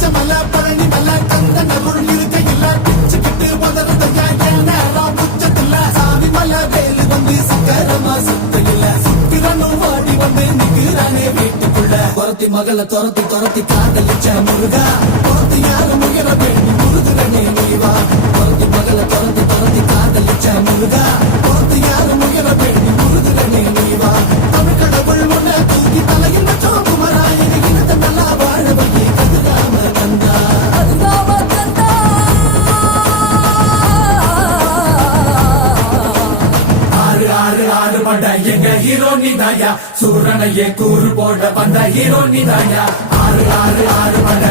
பச்சைமலை பழனி மலை கந்தனருள் இருக்கையில் பிச்சுக்கிட்டு உதறதையா ஏன உச்சத்துல சாமி மலை வேலு வந்து சக்கரமா சுத்தையில சுக்கிரனும் வாடி வந்து நிக்கிறானே வீட்டுக்குள்ள துரத்தி மகளை துரத்தி துரத்தி காதலிச்ச முருகா துரத்தி யாரும் உயர வேண்டி முருகனே நீவா துரத்தி மகளை துரத்தி துரத்தி காதலிச்ச முருகா துரத்தி யாரும் உயர வேண்டி முருகனே நீவா தமிழ் கடவுள் உன்னை தூக்கி தலையில் வச்சோம் குமராயன் இனத்தை நல்லா வாழ வையே கதிராம கந்தா ஆறு பண்ட எங்க ஹீரோ நீதாயா சூரனையே கூறு போட வந்த ஹீரோ நீதாயா ஆறு பண்ட